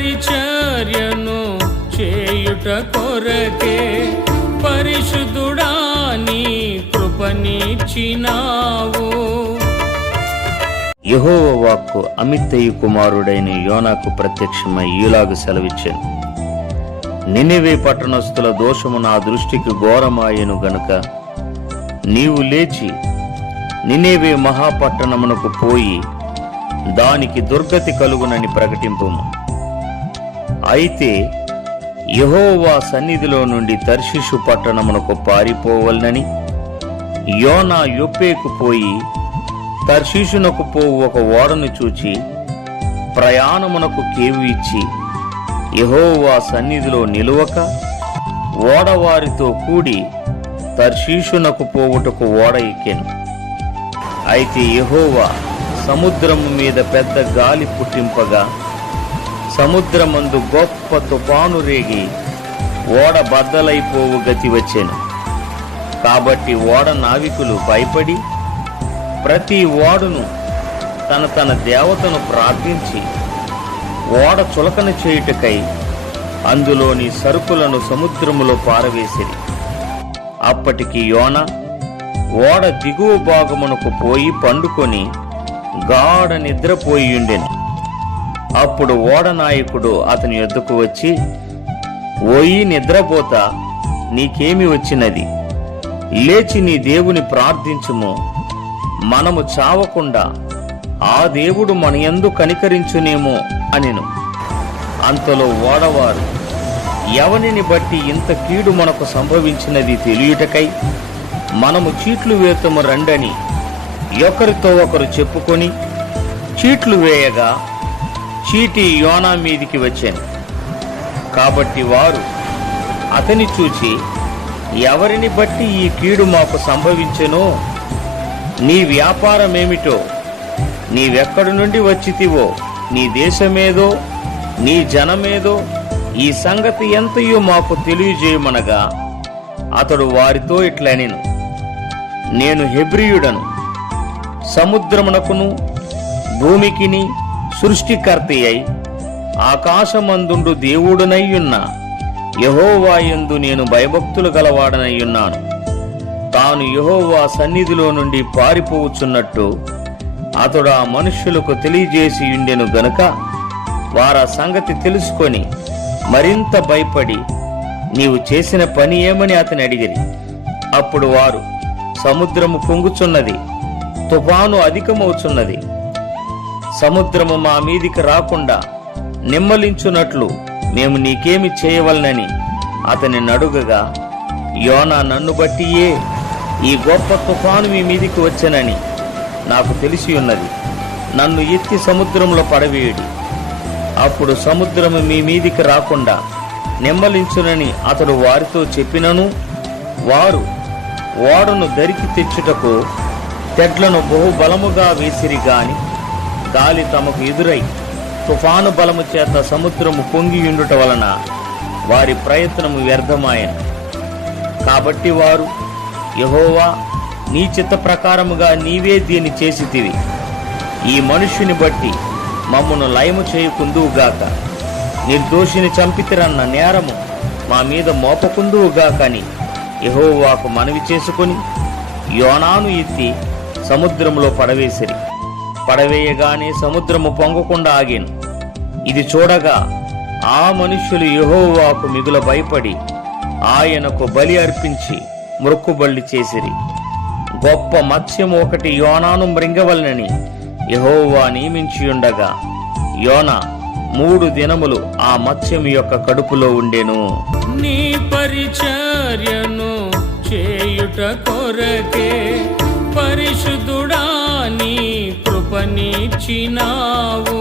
పరిచర్యను చేయుట కొరకే పరిశుద్ధుడా నీ కృపనిచ్చినావు. యహోవ వాక్కు అమిత్తయ్య కుమారుడైన యోనాకు ప్రత్యక్షమై ఈలాగు సెలవిచ్చాను. నినివే పట్టణస్థుల దోషము నా దృష్టికి ఘోరమాయను గనుక నీవు లేచి నినేవే మహాపట్టణమునకు పోయి దానికి దుర్గతి కలుగునని ప్రకటింపుము. అయితే యహోవా సన్నిధిలో నుండి తర్షిషు పట్టణమునకు పారిపోవలనని యోనా యొప్పేకు పోయి తర్షీషునకు పోవు ఒక ఓడను చూచి ప్రయాణమునకు కేవు ఇచ్చి యహోవా సన్నిధిలో నిలువక ఓడవారితో కూడి తర్షీషునకు పోవుటకు ఓడ ఎక్కెను. అయితే యహోవా సముద్రము మీద పెద్ద గాలి పుట్టింపగా సముద్రమందు గొప్ప తుఫాను రేగి ఓడ బద్దలైపోవు గతి వచ్చాను. కాబట్టి ఓడ నావికులు భయపడి ప్రతి ఓడను తన తన దేవతను ప్రార్థించి ఓడ చులకన చేయుటకై అందులోని సరుకులను సముద్రములో పారవేసిరి. అప్పటికి యోన ఓడ దిగువ భాగమునకు పోయి పండుకొని గాఢ నిద్రపోయియుండెను అప్పుడు ఓడనాయకుడు అతని ఎద్దుకు వచ్చి ఓయి నిద్రపోతా నీకేమి వచ్చినది? లేచి నీ దేవుని ప్రార్థించుము. మనము చావకుండా ఆ దేవుడు మన ఎందు కనికరించునేమో అనెను. అంతలో ఓడవారు ఎవనిని బట్టి ఇంత కీడు మనకు సంభవించినది తెలియుటకై మనము చీట్లు వేతము రండని ఒకరితో ఒకరు చెప్పుకొని చీట్లు వేయగా చీటి యోనా మీదికి వచ్చాను. కాబట్టి వారు అతని చూచి ఎవరిని బట్టి ఈ కీడు మాకు సంభవించెనో నీ వ్యాపారమేమిటో నీవెక్కడి నుండి వచ్చితివో నీ దేశమేదో నీ జనమేదో ఈ సంగతి ఎంతయో మాకు తెలియజేయమనగా అతడు వారితో ఇట్లనెను. నేను హెబ్రియుడను సముద్రమునకును భూమికిని సృష్టికర్త అయి ఆకాశమందుండు దేవుడునయ్యున్న యహోవాయందు నేను భయభక్తులు గలవాడనయ్యున్నాను. తాను యహోవా సన్నిధిలో నుండి పారిపోవచ్చున్నట్టు అతడు ఆ మనుష్యులకు తెలియజేసి ఉండెను గనుక వారా సంగతి తెలుసుకొని మరింత భయపడి నీవు చేసిన పని ఏమని అతని అడిగిరి. అప్పుడు వారు సముద్రము పొంగుచున్నది తుఫాను అధికమవుచున్నది. సముద్రము మా మీదికి రాకుండా నిమ్మలించునట్లు మేము నీకేమి చేయవలనని అతని నడుగగా యోనా నన్ను బట్టియే ఈ గొప్ప తుఫాను మీ మీదికి వచ్చెనని నాకు తెలిసి ఉన్నది. నన్ను ఎత్తి సముద్రంలో పడవేయుడి. అప్పుడు సముద్రము మీ మీదికి రాకుండా నిమ్మలించునని అతడు వారితో చెప్పినను వారు ఓడను దరికి తెచ్చుటకు తెడ్లను బహుబలముగా వేసిరి గాని గాలి తమకు ఎదురై తుఫాను బలము చేత సముద్రము పొంగియుండుట వలన వారి ప్రయత్నము వ్యర్థమాయను. కాబట్టి వారు యహోవా నీ చిత్త ప్రకారముగా నీవే దీన్ని చేసితివి. ఈ మనుష్యుని బట్టి మమ్మను లయము చేయకుందువుగాక. నిర్దోషిని చంపితిరన్న నేరము మా మీద మోపకుందువుగాకని యహోవాకు మనవి చేసుకొని యోనాను ఎత్తి సముద్రంలో పడవేసిరి. పడవేయగానే సముద్రము పొంగకుండా ఆగేను ఇది చూడగా ఆ మనుష్యులు యహోవాకు మిగుల భయపడి ఆయనకు బలి అర్పించి మృక్కుబళ్ళి చేసిరి. గొప్ప మత్స్యము ఒకటి యోనాను మృంగవలనని యెహోవా నియమించియుండగా యోన మూడు దినములు ఆ మత్స్యము యొక్క కడుపులో ఉండెను. నీ పరిచర్యను చేయుట కొరకే పరిశుద్ధుడా నీ కృపనిచ్చినావో